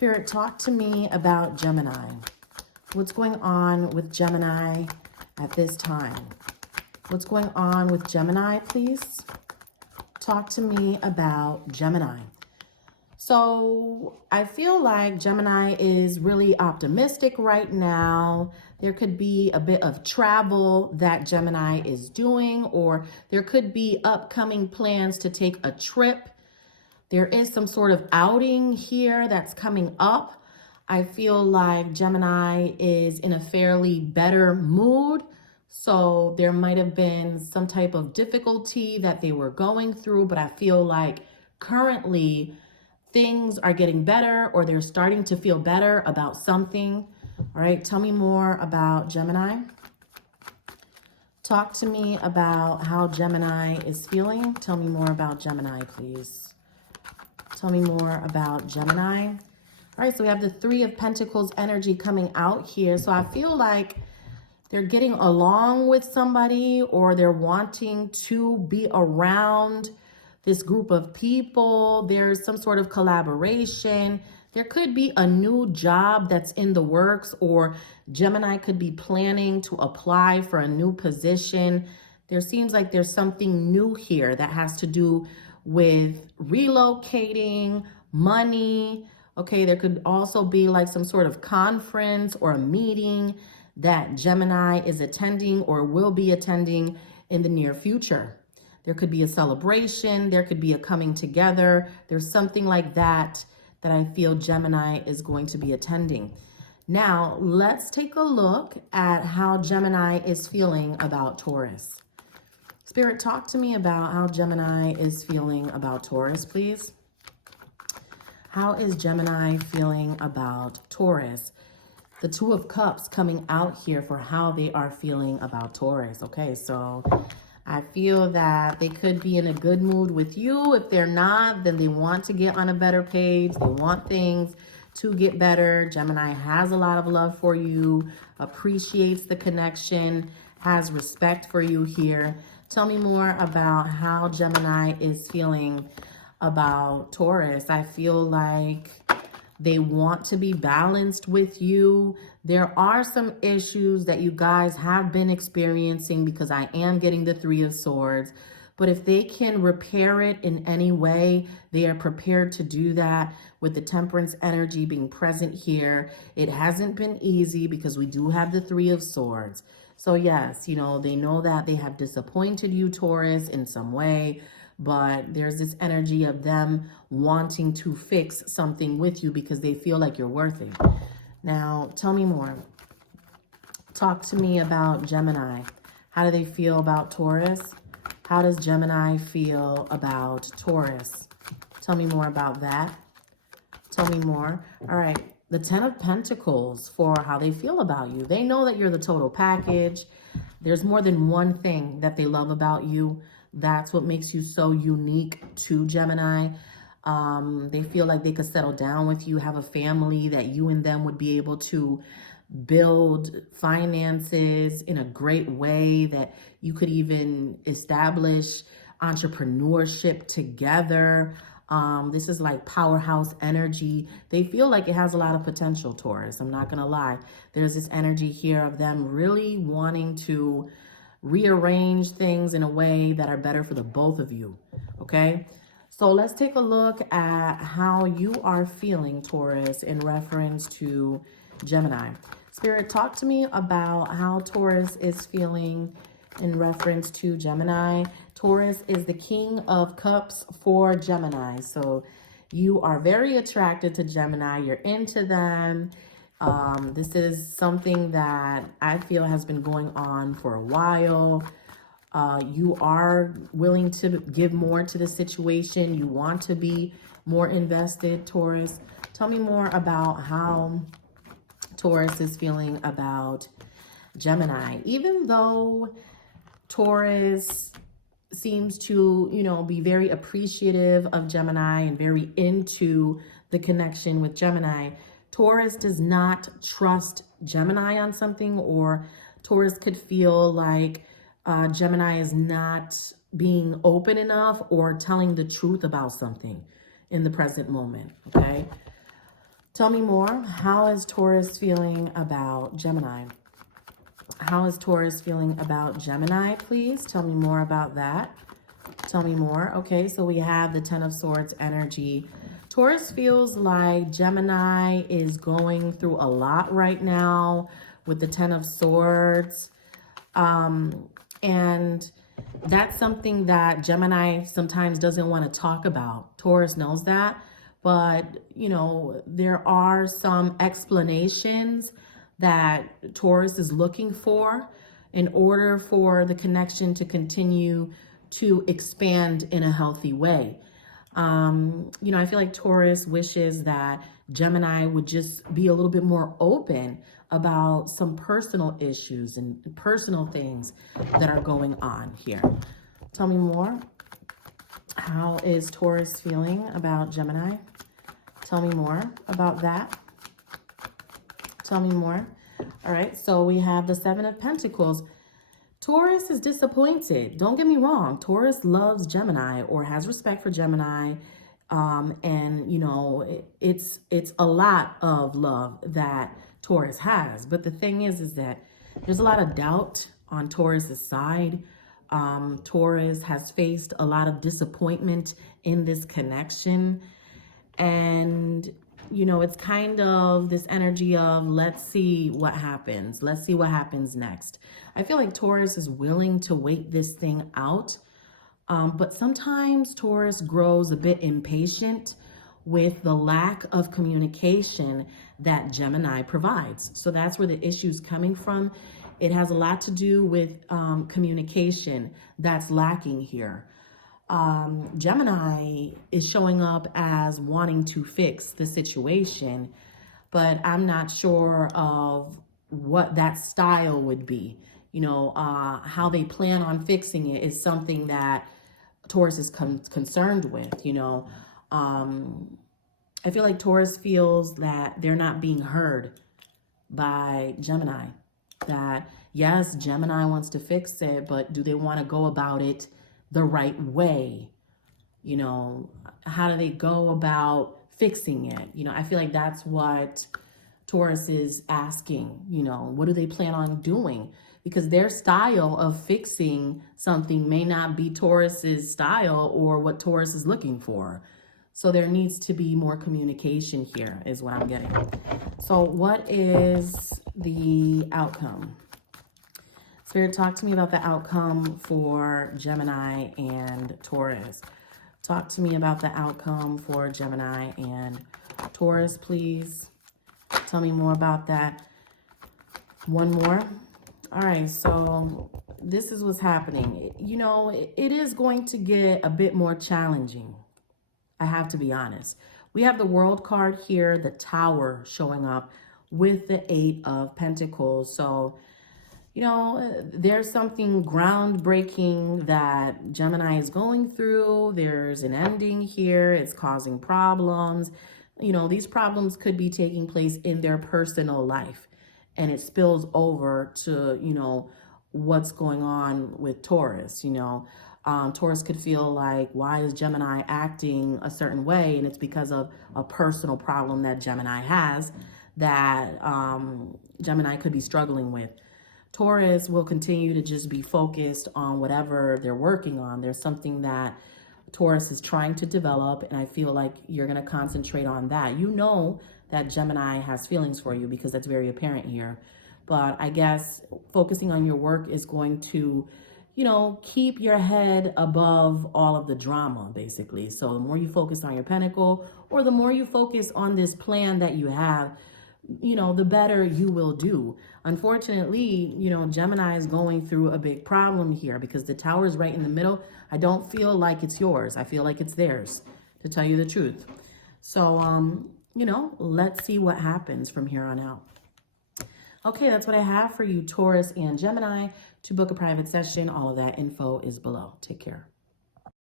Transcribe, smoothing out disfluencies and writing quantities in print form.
Spirit, talk to me about Gemini. What's going on with Gemini at this time? What's going on with Gemini, please? Talk to me about Gemini. So I feel like Gemini is really optimistic right now. There could be a bit of travel that Gemini is doing, or there could be upcoming plans to take a trip. There is some sort of outing here that's coming up. I feel like Gemini is in a fairly better mood. So there might have been some type of difficulty that they were going through, but I feel like currently things are getting better, or they're starting to feel better about something. All right, tell me more about Gemini. Talk to me about how Gemini is feeling. Tell me more about Gemini, please. Tell me more about Gemini. All right, so we have the Three of Pentacles energy coming out here. So I feel like they're getting along with somebody, or they're wanting to be around this group of people. There's some sort of collaboration. There could be a new job that's in the works, or Gemini could be planning to apply for a new position. There seems like there's something new here that has to do with relocating, money. Okay, there could also be like some sort of conference or a meeting that Gemini is attending or will be attending in the near future. There could be a celebration. There could be a coming together. There's something like that that I feel Gemini is going to be attending. Now, let's take a look at how Gemini is feeling about Taurus. Spirit, talk to me about how Gemini is feeling about Taurus, please. How is Gemini feeling about Taurus? The Two of Cups coming out here for how they are feeling about Taurus. Okay, so I feel that they could be in a good mood with you. If they're not, then they want to get on a better page. They want things to get better. Gemini has a lot of love for you, appreciates the connection, has respect for you here. Tell me more about how Gemini is feeling about Taurus. I feel like they want to be balanced with you. There are some issues that you guys have been experiencing, because I am getting the Three of Swords. But if they can repair it in any way, they are prepared to do that, with the Temperance energy being present here. It hasn't been easy because we do have the Three of Swords. So yes, you know, they know that they have disappointed you, Taurus, in some way. But there's this energy of them wanting to fix something with you because they feel like you're worth it. Now, tell me more. Talk to me about Gemini. How do they feel about Taurus? How does Gemini feel about Taurus? Tell me more about that. Tell me more. All right. The Ten of Pentacles for how they feel about you. They know that you're the total package. There's more than one thing that they love about you. That's what makes you so unique to Gemini. They feel like they could settle down with you, have a family, that you and them would be able to build finances in a great way, that you could even establish entrepreneurship together. This is like powerhouse energy. They feel like it has a lot of potential, Taurus. I'm not going to lie. There's this energy here of them really wanting to rearrange things in a way that are better for the both of you. Okay, so let's take a look at how you are feeling, Taurus, in reference to Gemini. Spirit, talk to me about how Taurus is feeling in reference to Gemini. Taurus is the King of Cups for Gemini. So you are very attracted to Gemini. You're into them. This is something that I feel has been going on for a while. You are willing to give more to the situation. You want to be more invested, Taurus. Tell me more about how Taurus is feeling about Gemini. Even though Taurus seems to, you know, be very appreciative of Gemini and very into the connection with Gemini, Taurus does not trust Gemini on something, or Taurus could feel like Gemini is not being open enough or telling the truth about something in the present moment, okay? Tell me more. How is Taurus feeling about Gemini? How is Taurus feeling about Gemini, please? Tell me more about that. Tell me more. Okay, so we have the Ten of Swords energy. Taurus feels like Gemini is going through a lot right now with the Ten of Swords. And that's something that Gemini sometimes doesn't want to talk about. Taurus knows that. But, you know, there are some explanations that Taurus is looking for in order for the connection to continue to expand in a healthy way. You know, I feel like Taurus wishes that Gemini would just be a little bit more open about some personal issues and personal things that are going on here. Tell me more. How is Taurus feeling about Gemini? Tell me more about that. Tell me more. All right, so we have the Seven of Pentacles. Taurus is disappointed. Don't get me wrong. Taurus loves Gemini or has respect for Gemini. And, you know, it's a lot of love that Taurus has. But the thing is that there's a lot of doubt on Taurus's side. Taurus has faced a lot of disappointment in this connection. And, you know, it's kind of this energy of let's see what happens. Let's see what happens next. I feel like Taurus is willing to wait this thing out. But sometimes Taurus grows a bit impatient with the lack of communication that Gemini provides. So that's where the issue is coming from. It has a lot to do with communication that's lacking here. Gemini is showing up as wanting to fix the situation, but I'm not sure of what that style would be. You know, how they plan on fixing it is something that Taurus is concerned with, you know. I feel like Taurus feels that they're not being heard by Gemini. That, yes, Gemini wants to fix it, but do they want to go about it the right way? You know, how do they go about fixing it? You know, I feel like that's what Taurus is asking. You know, what do they plan on doing? Because their style of fixing something may not be Taurus's style or what Taurus is looking for. So there needs to be more communication here is what I'm getting. So what is the outcome? Spirit, talk to me about the outcome for Gemini and Taurus. Talk to me about the outcome for Gemini and Taurus, please. Tell me more about that. One more. All right, so this is what's happening. You know, it is going to get a bit more challenging. I have to be honest. We have the World card here, the Tower showing up with the Eight of Pentacles. So, you know, there's something groundbreaking that Gemini is going through. There's an ending here. It's causing problems. You know, these problems could be taking place in their personal life. And it spills over to, you know, what's going on with Taurus, you know. Taurus could feel like, why is Gemini acting a certain way? And it's because of a personal problem that Gemini has that Gemini could be struggling with. Taurus will continue to just be focused on whatever they're working on. There's something that Taurus is trying to develop, and I feel like you're going to concentrate on that. You know that Gemini has feelings for you because that's very apparent here. But I guess focusing on your work is going to, you know, keep your head above all of the drama, basically. So the more you focus on your pentacle, or the more you focus on this plan that you have, you know, the better you will do. Unfortunately, you know, Gemini is going through a big problem here because the Tower is right in the middle. I don't feel like it's yours. I feel like it's theirs, to tell you the truth. So, you know, let's see what happens from here on out. Okay, that's what I have for you, Taurus and Gemini. To book a private session, all of that info is below. Take care.